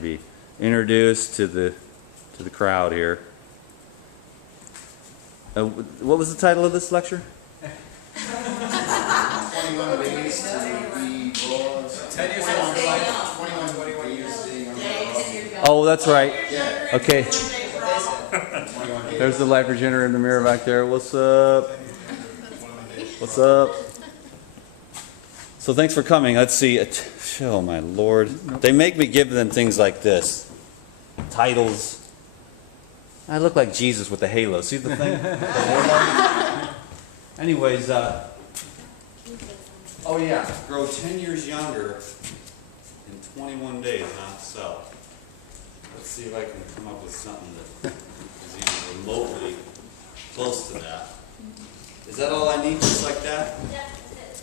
to be introduced to the crowd here. What was the title of this lecture? 21 days to be 10 years on life. 21 years. Oh, that's right. Yeah. Okay. There's the life regenerator in the mirror back there. What's up? What's up? So thanks for coming. Let's see. Oh my Lord. They make me give them things like this. Titles. I look like Jesus with the halo. See the thing? Anyways, oh yeah, grow 10 years younger in 21 days, huh? So, let's see if I can come up with something that is even remotely close to that. Is that all I need, just like that? Yeah, that's it.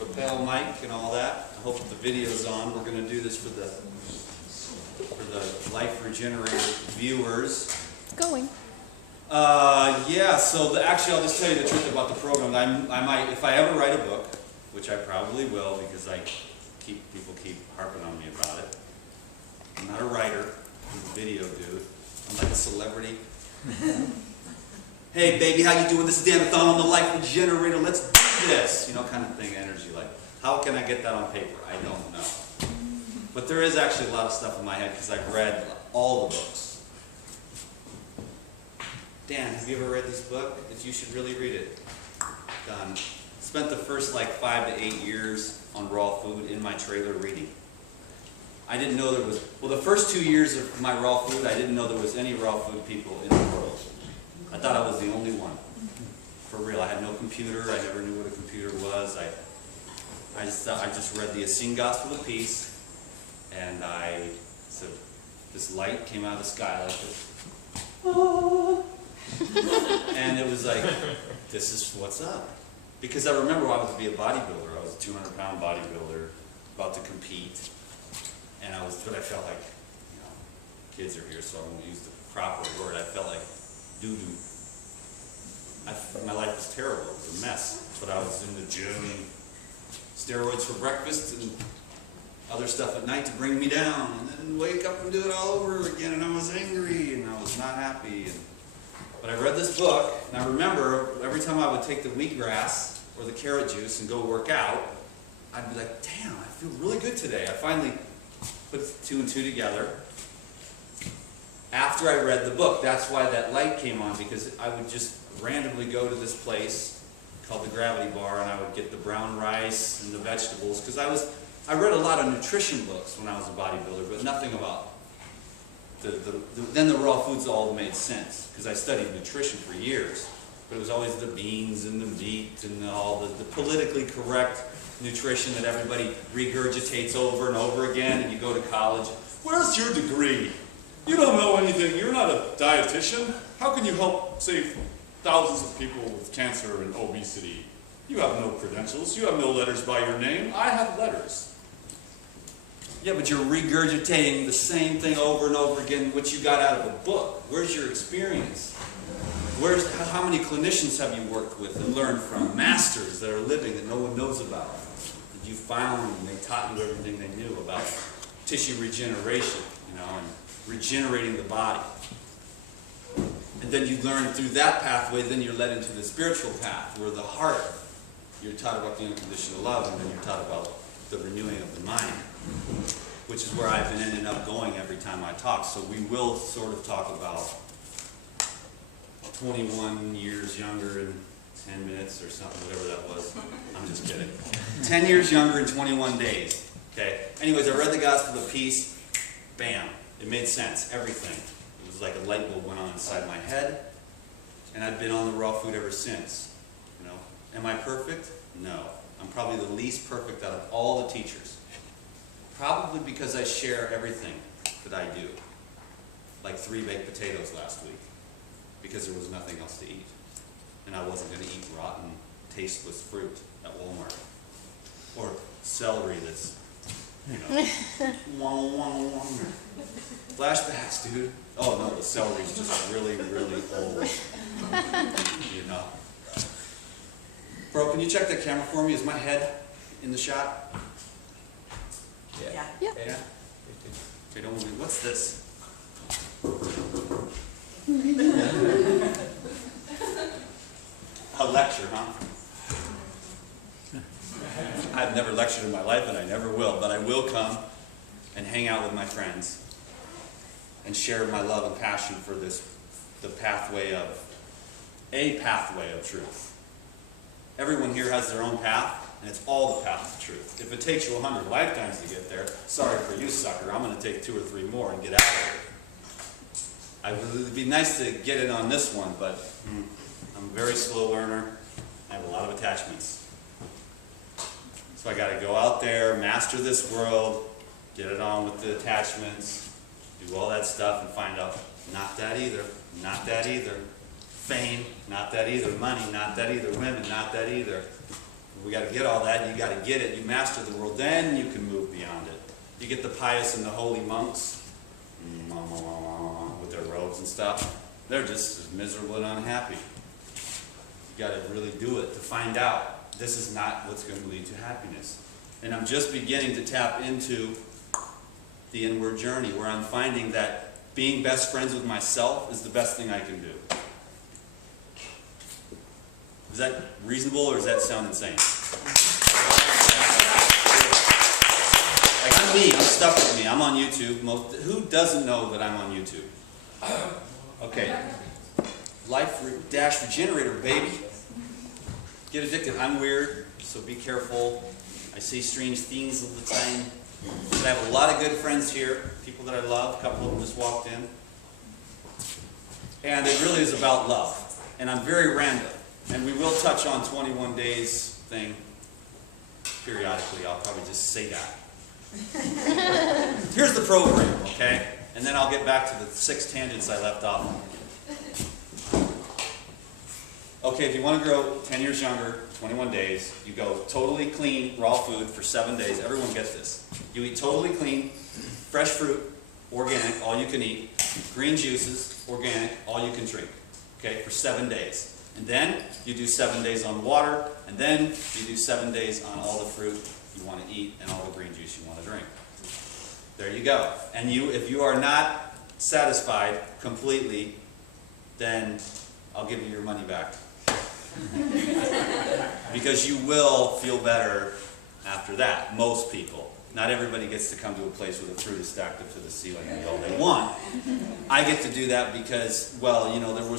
Lapel mic and all that. I hope the video's on. We're going to do this for the Life Regenerator viewers. Going. Yeah, so actually I'll just tell you the truth about the program. I might, if I ever write a book, which I probably will because people keep harping on me about it. I'm not a writer, I'm a video dude. I'm like a celebrity. Hey baby, how you doing? This is Dan-a-thon on the Life Regenerator. Let's do this, you know, kind of thing, energy. Like, how can I get that on paper? I don't know. But there is actually a lot of stuff in my head because I've read all the books. Dan, have you ever read this book? You should really read it. Done. Spent the first like 5 to 8 years on raw food in my trailer reading. I didn't know there was, well, the first 2 years of my raw food, I didn't know there was any raw food people in the world. I thought I was the only one. For real, I had no computer. I never knew what a computer was. I just read the Essene Gospel of Peace, and I said, this light came out of the sky like this. And it was like, this is what's up. Because I remember I was to be a bodybuilder. I was a 200-pound bodybuilder, about to compete. And but I felt like, you know, kids are here, so I won't use the proper word. I felt like doo-doo. My life was terrible. It was a mess. But I was in the gym, steroids for breakfast, and other stuff at night to bring me down. And then wake up and do it all over again. And I was angry, and I was not happy. But I read this book, and I remember every time I would take the wheatgrass or the carrot juice and go work out, I'd be like, damn, I feel really good today. I finally put 2 and 2 together. After I read the book, that's why that light came on, because I would just randomly go to this place called the Gravity Bar, and I would get the brown rice and the vegetables, because I read a lot of nutrition books when I was a bodybuilder, but nothing about then the raw foods all made sense, because I studied nutrition for years. But it was always the beans and the meat and all the politically correct nutrition that everybody regurgitates over and over again, and you go to college. Where's your degree? You don't know anything. You're not a dietitian. How can you help save thousands of people with cancer and obesity? You have no credentials. You have no letters by your name. I have letters. Yeah, but you're regurgitating the same thing over and over again, which you got out of a book. Where's your experience? How many clinicians have you worked with and learned from? Masters that are living that no one knows about. That you found and they taught you everything they knew about tissue regeneration, you know, and regenerating the body. And then you learn through that pathway, then you're led into the spiritual path, where the heart, you're taught about the unconditional love, and then you're taught about the renewing of the mind, which is where I've been ending up going every time I talk. So we will sort of talk about 21 years younger in 10 minutes or something, whatever that was. I'm just kidding. 10 years younger in 21 days. Okay. Anyways, I read the Gospel of Peace. Bam. It made sense. Everything. It was like a light bulb went on inside my head, and I've been on the raw food ever since. You know, am I perfect? No. I'm probably the least perfect out of all the teachers. Probably because I share everything that I do. Like 3 baked potatoes last week, because there was nothing else to eat. And I wasn't going to eat rotten, tasteless fruit at Walmart. Or celery that's, you know, flashbacks, dude. Oh no, the celery's just really, really old. You know. Bro, can you check that camera for me? Is my head in the shot? Yeah. Yeah? Okay, don't worry. What's this? A lecture, huh? I've never lectured in my life, and I never will, but I will come and hang out with my friends and share my love and passion for the pathway of truth. Everyone here has their own path, and it's all the path of truth. If it takes you 100 lifetimes to get there, sorry for you, sucker. I'm going to take 2 or 3 more and get out of here. It would be nice to get in on this one, but I'm a very slow learner. I have a lot of attachments. So I got to go out there, master this world, get it on with the attachments, do all that stuff, and find out, not that either, not that either. Fame, not that either. Money, not that either. Women, not that either. We got to get all that. You got to get it. You master the world, then you can move beyond it. You get the pious and the holy monks with their robes and stuff. They're just as miserable and unhappy. You got to really do it to find out this is not what's going to lead to happiness. And I'm just beginning to tap into the inward journey where I'm finding that being best friends with myself is the best thing I can do. Is that reasonable, or does that sound insane? Like, I'm me. I'm stuck with me. I'm on YouTube. Who doesn't know that I'm on YouTube? Okay. Life-regenerator, baby. Get addicted. I'm weird, so be careful. I say strange things all the time. But I have a lot of good friends here, people that I love. A couple of them just walked in. And it really is about love. And I'm very random. And we will touch on 21 days thing periodically. I'll probably just say that. Here's the program, okay? And then I'll get back to the 6 tangents I left off on. Okay, if you want to grow 10 years younger, 21 days, you go totally clean, raw food for 7 days. Everyone gets this. You eat totally clean, fresh fruit, organic, all you can eat, green juices, organic, all you can drink, okay, for 7 days. And then you do 7 days on water, and then you do 7 days on all the fruit you want to eat and all the green juice you want to drink. There you go. And if you are not satisfied completely, then I'll give you your money back. Because you will feel better after that, most people. Not everybody gets to come to a place where the fruit is stacked up to the ceiling and all they want. I get to do that because, well, you know, there were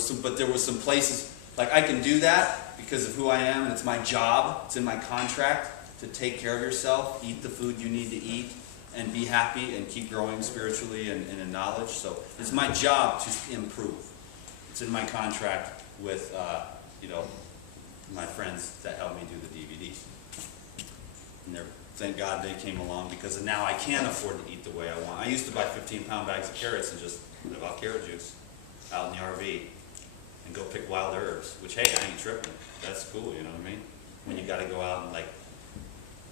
some places, like I can do that because of who I am, and it's my job, it's in my contract to take care of yourself, eat the food you need to eat, and be happy and keep growing spiritually and in knowledge. So it's my job to improve. It's in my contract with, you know, my friends that help me do the DVDs. And thank God they came along, because now I can afford to eat the way I want. I used to buy 15-pound bags of carrots and just live off carrot juice out in the RV and go pick wild herbs, which, hey, I ain't tripping. That's cool, you know what I mean? When you got to go out and, like,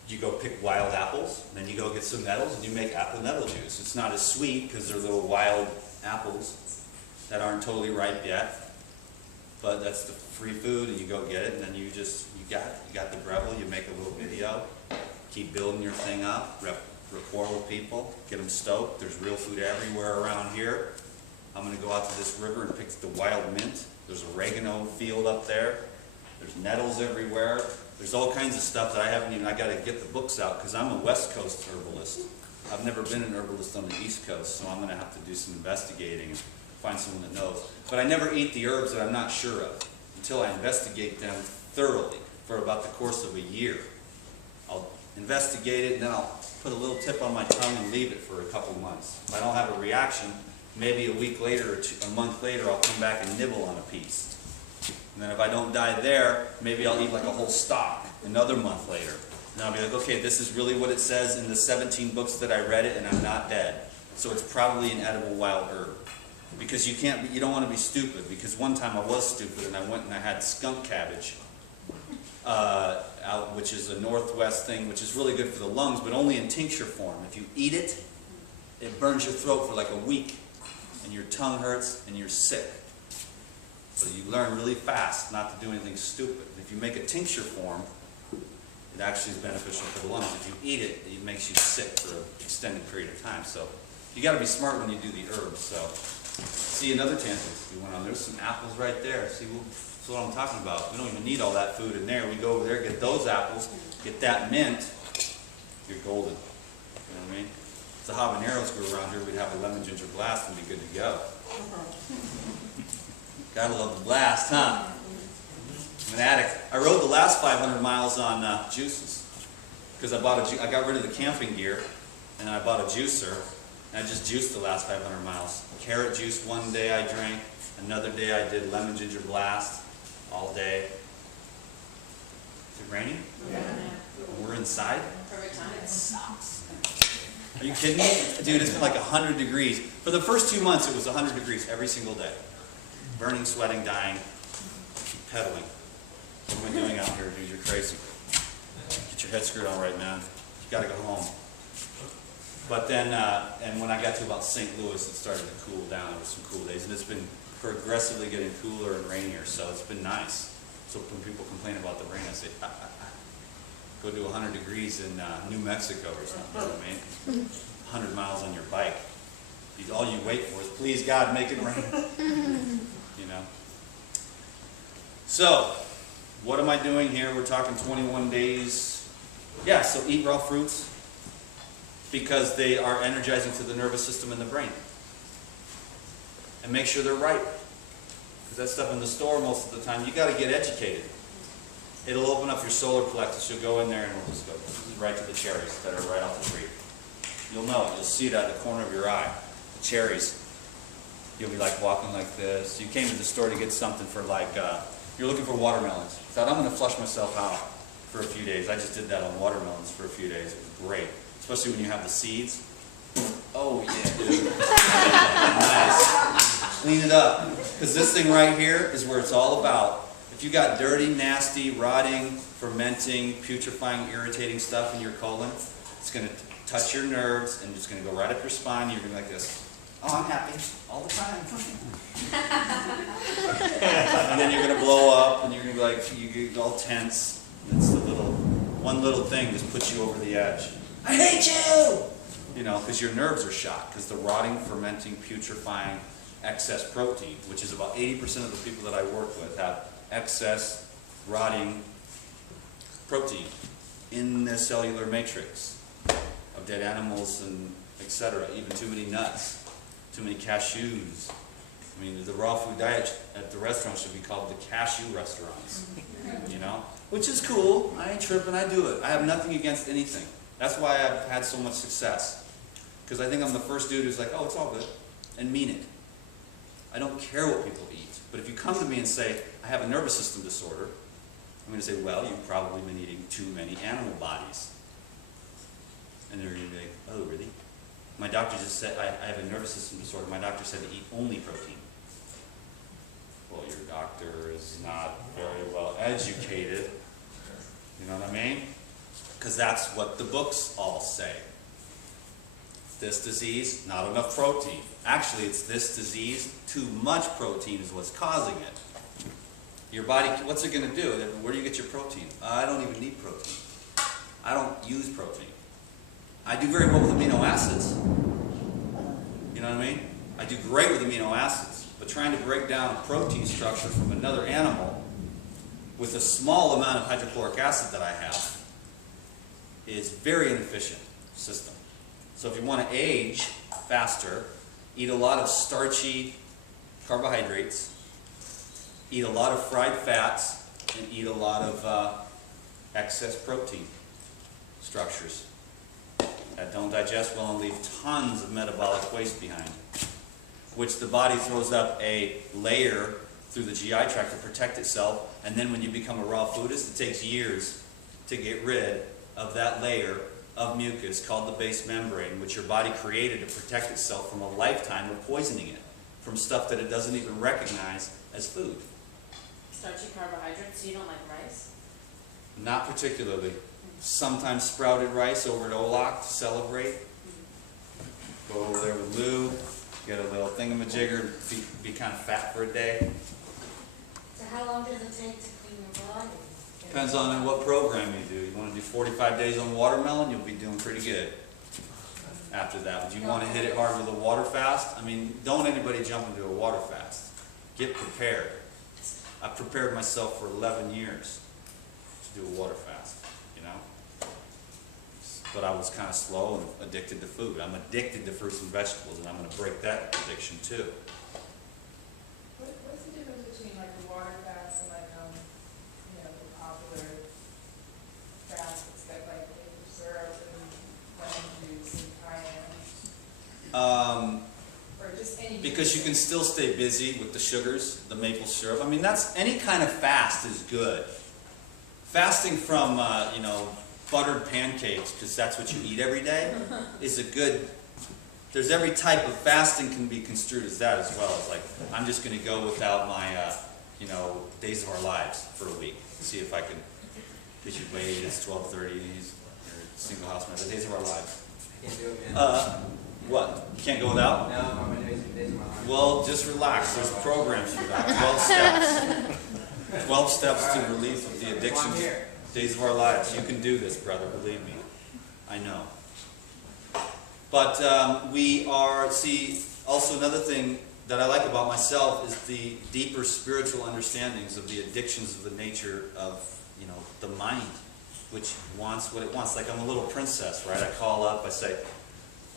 you go pick wild apples, then you go get some nettles, and you make apple nettle juice. It's not as sweet because they're little wild apples that aren't totally ripe yet, but that's the free food, and you go get it, and then you got the Breville, you make a little video, keep building your thing up, rapport with people, get them stoked. There's real food everywhere around here. I'm going to go out to this river and pick the wild mint. There's oregano field up there. There's nettles everywhere. There's all kinds of stuff that I haven't even, I got to get the books out because I'm a West Coast herbalist. I've never been an herbalist on the East Coast, so I'm going to have to do some investigating and find someone that knows. But I never eat the herbs that I'm not sure of until I investigate them thoroughly for about the course of a year. I'll investigate it, and then I'll put a little tip on my tongue and leave it for a couple of months. If I don't have a reaction, maybe a week later or a month later, I'll come back and nibble on a piece. And then if I don't die there, maybe I'll eat like a whole stalk another month later. And I'll be like, okay, this is really what it says in the 17 books that I read it, and I'm not dead. So it's probably an edible wild herb. Because you don't want to be stupid. Because one time I was stupid, and I went and I had skunk cabbage, which is a Northwest thing, which is really good for the lungs, but only in tincture form. If you eat it, it burns your throat for like a week, and your tongue hurts, and you're sick. So you learn really fast not to do anything stupid. If you make a tincture form, it actually is beneficial for the lungs. If you eat it, it makes you sick for an extended period of time. So You got to be smart when you do the herbs. So, see another tangent we went on. There's some apples right there. See, that's what I'm talking about. We don't even need all that food in there. We go over there, get those apples, get that mint. You're golden. You know what I mean? If the habaneros grew around here, we'd have a lemon ginger blast and be good to go. Gotta love the blast, huh? I'm an addict. I rode the last 500 miles on juices because I got rid of the camping gear and I bought a juicer and I just juiced the last 500 miles. Carrot juice one day I drank, another day I did lemon ginger blast all day. Is it raining? Yeah. We're inside? Perfect time. It sucks. Are you kidding me? Dude, it's been like 100 degrees. For the first 2 months, it was 100 degrees every single day. Burning, sweating, dying, pedaling. What am I doing out here, dude? You're crazy. Get your head screwed on right, man. You gotta go home. But then, and when I got to about St. Louis, it started to cool down. There were some cool days, and it's been progressively getting cooler and rainier, so it's been nice. So when people complain about the rain, I say, go to 100 degrees in New Mexico or something, you know what I mean? 100 miles on your bike. All you wait for is, please God, make it rain. You know? So, what am I doing here? We're talking 21 days. Yeah, so eat raw fruits because they are energizing to the nervous system and the brain. And make sure they're ripe. Because that stuff in the store most of the time, you got to get educated. It'll open up your solar plexus. You'll go in there and it'll just go right to the cherries that are right off the tree. You'll know it. You'll see it out of the corner of your eye. The cherries. You'll be like walking like this. You came to the store to get something for like, you're looking for watermelons. Thought, I'm going to flush myself out for a few days. I just did that on watermelons for a few days. It was great. Especially when you have the seeds. Oh yeah, dude. Nice. Clean it up. Because this thing right here is where it's all about. If you got dirty, nasty, rotting, fermenting, putrefying, irritating stuff in your colon, it's going to touch your nerves and it's going to go right up your spine. You're going to be like this. Oh, I'm happy all the time. And then you're going to blow up and you're going to be like, you get all tense. It's the one little thing just puts you over the edge. I hate you! You know, because your nerves are shot. Because the rotting, fermenting, putrefying, excess protein, which is about 80% of the people that I work with have excess rotting protein in the cellular matrix of dead animals and etc. Even too many nuts, too many cashews. I mean, the raw food diet at the restaurant should be called the cashew restaurants, you know? Which is cool. I ain't tripping. I do it. I have nothing against anything. That's why I've had so much success. Because I think I'm the first dude who's like, oh, it's all good, and mean it. I don't care what people eat. But if you come to me and say, I have a nervous system disorder, I'm going to say, well, you've probably been eating too many animal bodies. And they're going to be like, oh, really? My doctor just said, I have a nervous system disorder. My doctor said to eat only protein. Well, your doctor is not very well educated. You know what I mean? Because that's what the books all say. This disease, not enough protein. Actually, it's this disease, too much protein is what's causing it. Your body, what's it going to do? Where do you get your protein? I don't even need protein. I don't use protein. I do very well with amino acids. You know what I mean? I do great with amino acids. But trying to break down a protein structure from another animal with a small amount of hydrochloric acid that I have is very inefficient system. So if you want to age faster, eat a lot of starchy carbohydrates, eat a lot of fried fats, and eat a lot of excess protein structures that don't digest well and leave tons of metabolic waste behind, which the body throws up a layer through the GI tract to protect itself, and then when you become a raw foodist, it takes years to get rid of that layer of mucus called the base membrane, which your body created to protect itself from a lifetime of poisoning it from stuff that it doesn't even recognize as food. Starchy carbohydrates, so you don't like rice? Not particularly. Sometimes sprouted rice over at Olac to celebrate. Go over there with Lou, get a little thingamajigger, and be kind of fat for a day. So how long does it take to clean your body? Depends on what program you do. You want to do 45 days on watermelon, you'll be doing pretty good. after that. Would you want to hit it hard with a water fast? I mean, don't anybody jump into a water fast. Get prepared. I've prepared myself for 11 years to do a water fast, you know? But I was kind of slow and addicted to food. I'm addicted to fruits and vegetables, and I'm going to break that addiction too. What's the difference between like the water fast and like you know, the popular fasts that like maple syrup and lemon juice and cayenne? Or just any Because you can still stay busy with the sugars, the maple syrup. I mean, that's any kind of fast is good. Fasting from you know, buttered pancakes, because that's what you eat every day, is a good. There's every type of fasting can be construed as that as well. It's like, I'm just going to go without my you know, Days of Our Lives for a week. See if I can. Because you wait, it's 12:30. You're a single house member. Days of Our Lives. I can't do it, man. What? You can't go without? No, I'm on my days of my life. Well, just relax. There's programs for that. 12 steps. 12 steps to relief of the addiction. I'm here. Days of Our Lives. You can do this, brother. Believe me. I know. But we are, see, also another thing that I like about myself is the deeper spiritual understandings of the addictions of the nature of, you know, the mind, which wants what it wants. Like I'm a little princess, right? I call up, I say,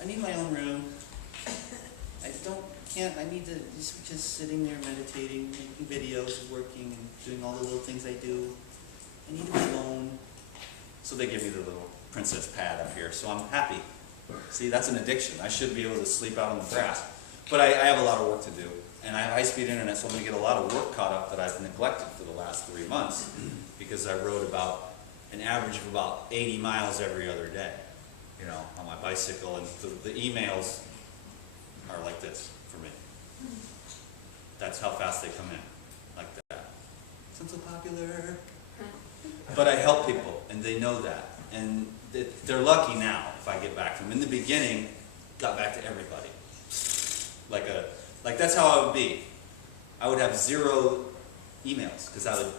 I need my own room. I need to, just sitting there meditating, making videos, working, and doing all the little things I do. I need to be alone. So they give me the little princess pad up here, so I'm happy. See, that's an addiction. I should be able to sleep out on the grass. But I have a lot of work to do. And I have high-speed internet, so I'm going to get a lot of work caught up that I've neglected for the last 3 months because I rode about an average of about 80 miles every other day, you know, on my bicycle. And the emails are like this for me. That's how fast they come in, like that. I'm so popular. But I help people, and they know that. And they're lucky now if I get back to them. In the beginning, got back to everybody. Like that's how I would be. I would have 0 emails because I would,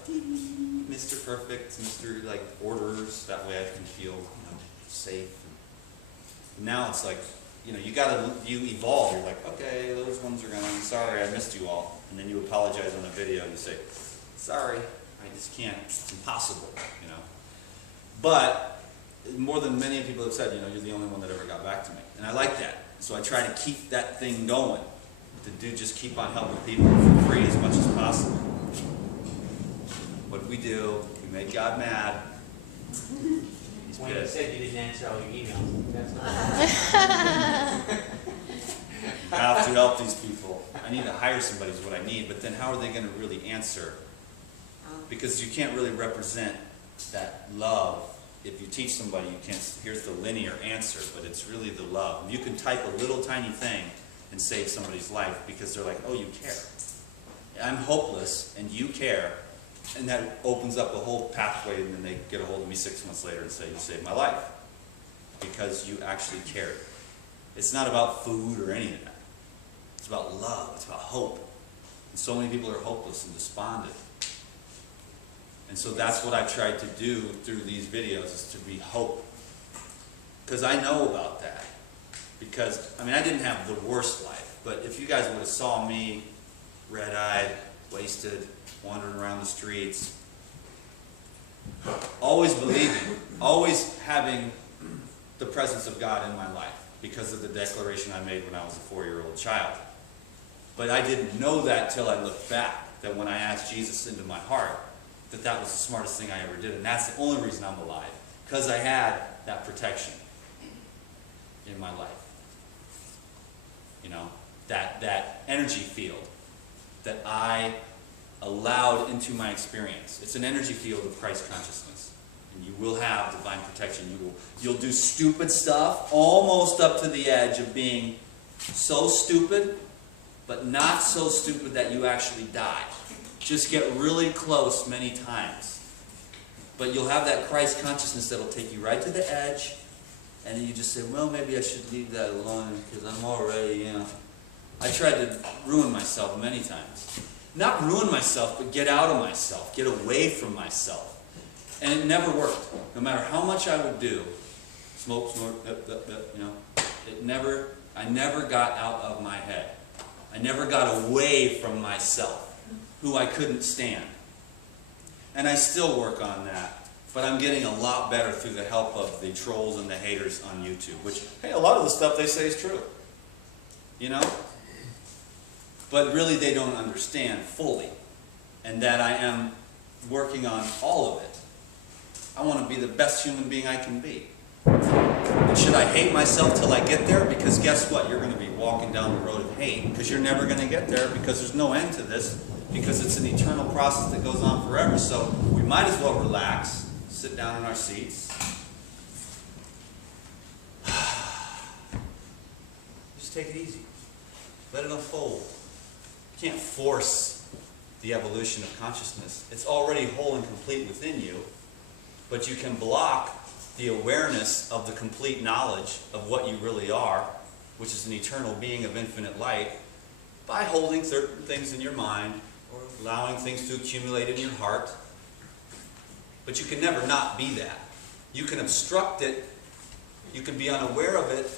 Mr. Perfect, Mr. like orders. That way I can feel, you know, safe. And now it's like, you know, you evolve. You're like, okay, those ones are gone. I'm sorry, I missed you all. And then you apologize on the video and you say, sorry, I just can't. It's impossible, you know. But more than many people have said, you know, you're the only one that ever got back to me. And I like that. So I try to keep that thing going, to just keep on helping people for free as much as possible. What we do, we make God mad. He's When you pissed. said you didn't answer all your emails, that's not. You have to help these people. I need to hire somebody is what I need, but then how are they going to really answer? Because you can't really represent that love. If you teach somebody, you can't, here's the linear answer, but it's really the love. You can type a little tiny thing and save somebody's life because they're like, oh, you care. I'm hopeless, and you care, and that opens up a whole pathway, and then they get a hold of me 6 months later and say, you saved my life, because you actually cared. It's not about food or any of that. It's about love. It's about hope. And so many people are hopeless and despondent. And so that's what I've tried to do through these videos, is to be hope. Because I know about that. Because, I mean, I didn't have the worst life, but if you guys would have saw me red-eyed, wasted, wandering around the streets, always believing, always having the presence of God in my life because of the declaration I made when I was a 4-year-old child. But I didn't know that till I looked back, that when I asked Jesus into my heart, that was the smartest thing I ever did. And that's the only reason I'm alive, because I had that protection in my life. You know, that energy field that I allowed into my experience. It's an energy field of Christ consciousness. And you will have divine protection. You'll do stupid stuff, almost up to the edge of being so stupid, but not so stupid that you actually die. Just get really close many times. But you'll have that Christ consciousness that'll take you right to the edge, and then you just say, well, maybe I should leave that alone because I'm already, you know. I tried to ruin myself many times. Not ruin myself, but get out of myself, get away from myself. And it never worked. No matter how much I would do, smoke, snort, you know, I never got out of my head. I never got away from myself, who I couldn't stand. And I still work on that, but I'm getting a lot better through the help of the trolls and the haters on YouTube, which, hey, a lot of the stuff they say is true. You know? But really they don't understand fully, and that I am working on all of it. I want to be the best human being I can be. And should I hate myself till I get there? Because guess what? You're going to be walking down the road of hate, because you're never going to get there, because there's no end to this, because it's an eternal process that goes on forever. So we might as well relax, sit down in our seats. Just take it easy. Let it unfold. You can't force the evolution of consciousness. It's already whole and complete within you, but you can block the awareness of the complete knowledge of what you really are, which is an eternal being of infinite light, by holding certain things in your mind or allowing things to accumulate in your heart. But you can never not be that. You can obstruct it, you can be unaware of it,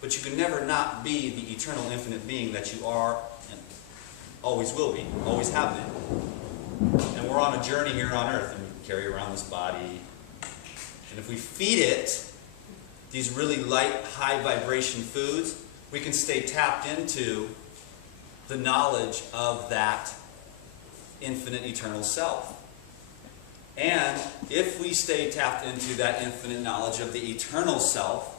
but you can never not be the eternal infinite being that you are and always will be, always have been. And we're on a journey here on earth, and we carry around this body. And if we feed it these really light, high vibration foods, we can stay tapped into the knowledge of that infinite eternal self. And if we stay tapped into that infinite knowledge of the eternal self,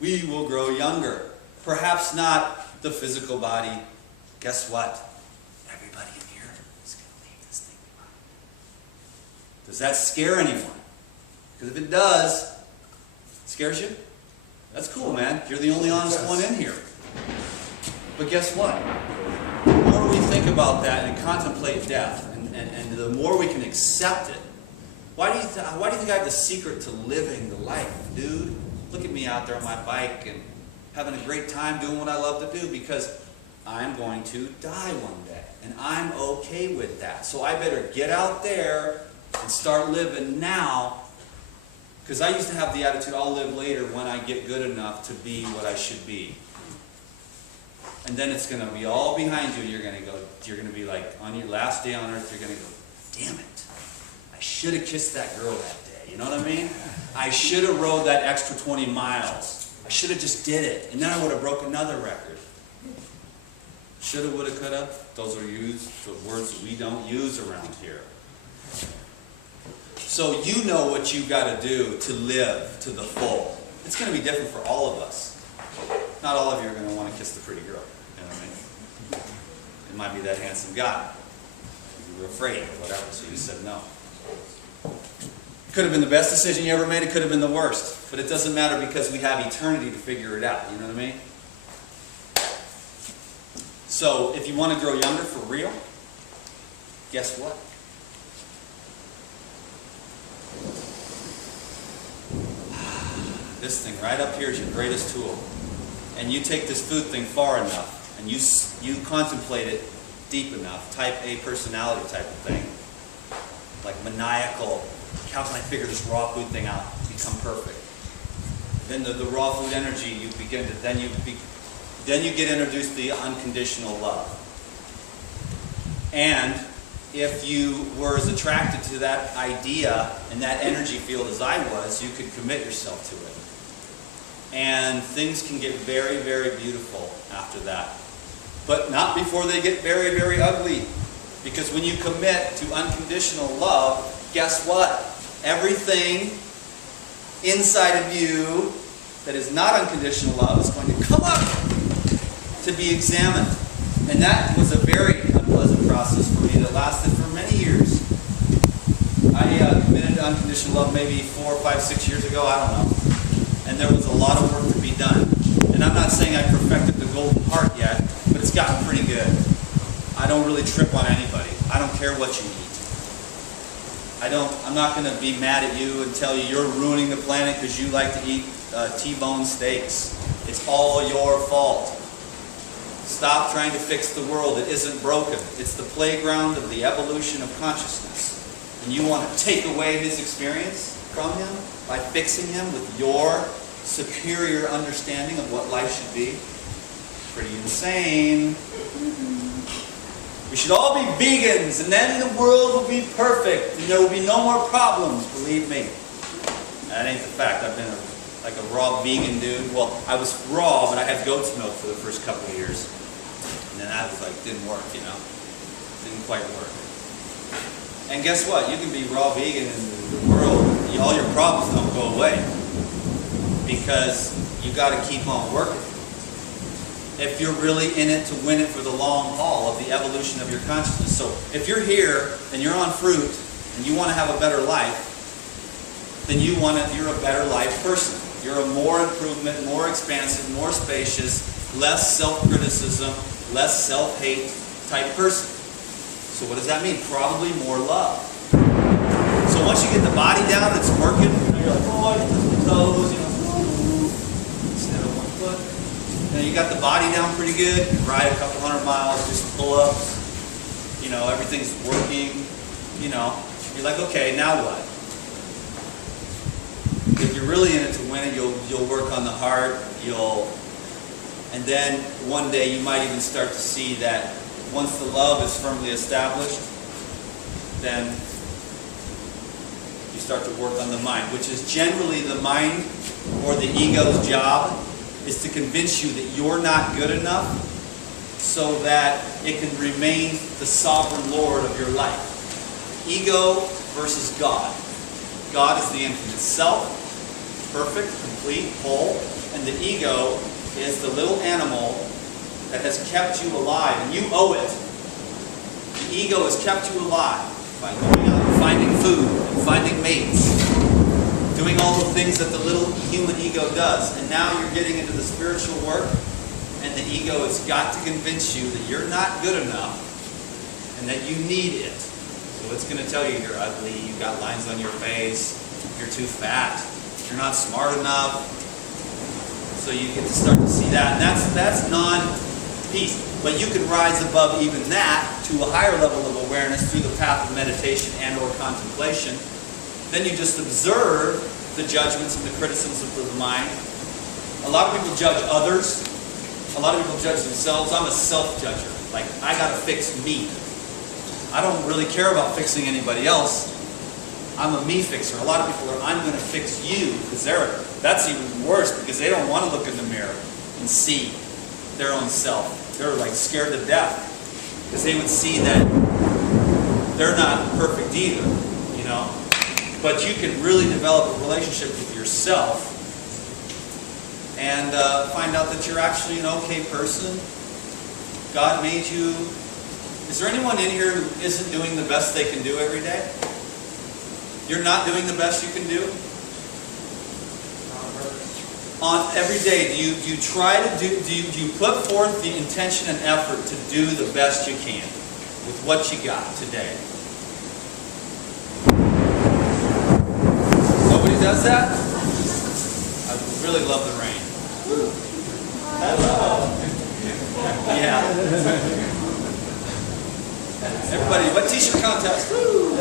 we will grow younger. Perhaps not the physical body. Guess what? Everybody in here is going to leave this thing behind. Does that scare anyone? Because if it does, it scares you? That's cool, man. You're the only honest one in here. But guess what? The more we think about that and contemplate death, and the more we can accept it, why do you think I have the secret to living the life, dude? Look at me out there on my bike and having a great time doing what I love to do, because I'm going to die one day. And I'm okay with that. So I better get out there and start living now. Because I used to have the attitude, I'll live later when I get good enough to be what I should be. And then it's going to be all behind you, and you're going to be like, on your last day on earth, you're going to go, damn it, I should have kissed that girl that day. You know what I mean? I should have rode that extra 20 miles. I should have just did it, and then I would have broke another record. Shoulda, woulda, coulda. Those are the words that we don't use around here. So you know what you got to do to live to the full. It's going to be different for all of us. Not all of you are going to want to kiss the pretty girl. You know what I mean? It might be that handsome guy. You were afraid or whatever, so you said no. Could have been the best decision you ever made. It could have been the worst. But it doesn't matter, because we have eternity to figure it out. You know what I mean? So if you want to grow younger for real, guess what? This thing right up here is your greatest tool. And you take this food thing far enough, and you contemplate it deep enough, type A personality type of thing, like maniacal, how can I figure this raw food thing out, become perfect. Then the raw food energy, you begin to, then you get introduced to the unconditional love. And if you were as attracted to that idea and that energy field as I was, you could commit yourself to it. And things can get very, very beautiful after that. But not before they get very, very ugly. Because when you commit to unconditional love, guess what? Everything inside of you that is not unconditional love is going to come up to be examined. And that was a very unpleasant process for me that lasted for many years. I committed to unconditional love maybe 4, 5, 6 years ago, I don't know. And there was a lot of work to be done. And I'm not saying I perfected the golden heart yet, but it's gotten pretty good. I don't really trip on anybody. I don't care what you eat. I'm not going to be mad at you and tell you you're ruining the planet because you like to eat T-bone steaks. It's all your fault. Stop trying to fix the world. It isn't broken. It's the playground of the evolution of consciousness. And you want to take away his experience from him by fixing him with your superior understanding of what life should be. Pretty insane. We should all be vegans, and then the world will be perfect, and there will be no more problems, believe me. That ain't the fact. I've been like a raw vegan dude. Well, I was raw, but I had goat's milk for the first couple of years. And then that was like, didn't work, you know. Didn't quite work. And guess what? You can be raw vegan and the world, all your problems don't go away. Because you got to keep on working. If you're really in it to win it for the long haul of the evolution of your consciousness. So if you're here and you're on fruit and you want to have a better life, then you're a better life person. You're a more improvement, more expansive, more spacious, less self-criticism, less self-hate type person. So what does that mean? Probably more love. So once you get the body down and it's working, you're like, oh, I can touch my toes, you know, instead of 1 foot. You got the body down pretty good. You ride a couple 100 miles, do some pull-ups. You know, everything's working. You know, you're like, okay, now what? If you're really in it to win it, you'll work on the heart. And then one day you might even start to see that once the love is firmly established, then you start to work on the mind, which is generally the mind or the ego's job, is to convince you that you're not good enough so that it can remain the sovereign Lord of your life. Ego versus God. God is the infinite self, perfect, complete, whole, and the ego is the little animal that has kept you alive, and you owe it. The ego has kept you alive by going out and finding food, and finding mates, doing all the things that the little human ego does. And now you're getting into the spiritual work, and the ego has got to convince you that you're not good enough, and that you need it. So it's going to tell you you're ugly, you've got lines on your face, you're too fat, you're not smart enough. So you get to start to see that. And that's non-peace. But you can rise above even that to a higher level of awareness through the path of meditation and or contemplation. Then you just observe the judgments and the criticisms of the mind. A lot of people judge others. A lot of people judge themselves. I'm a self-judger. Like, I got to fix me. I don't really care about fixing anybody else. I'm a me fixer. A lot of people are, I'm going to fix you, because that's even worse, because they don't want to look in the mirror and see their own self. They're like scared to death, because they would see that they're not perfect either, you know. But you can really develop a relationship with yourself and find out that you're actually an okay person. God made you. Is there anyone in here who isn't doing the best they can do every day? You're not doing the best you can do? On every day, do you try to do you put forth the intention and effort to do the best you can with what you got today? Nobody does that? I really love the rain. Hello. Yeah. Everybody, wet t-shirt contest. Woo!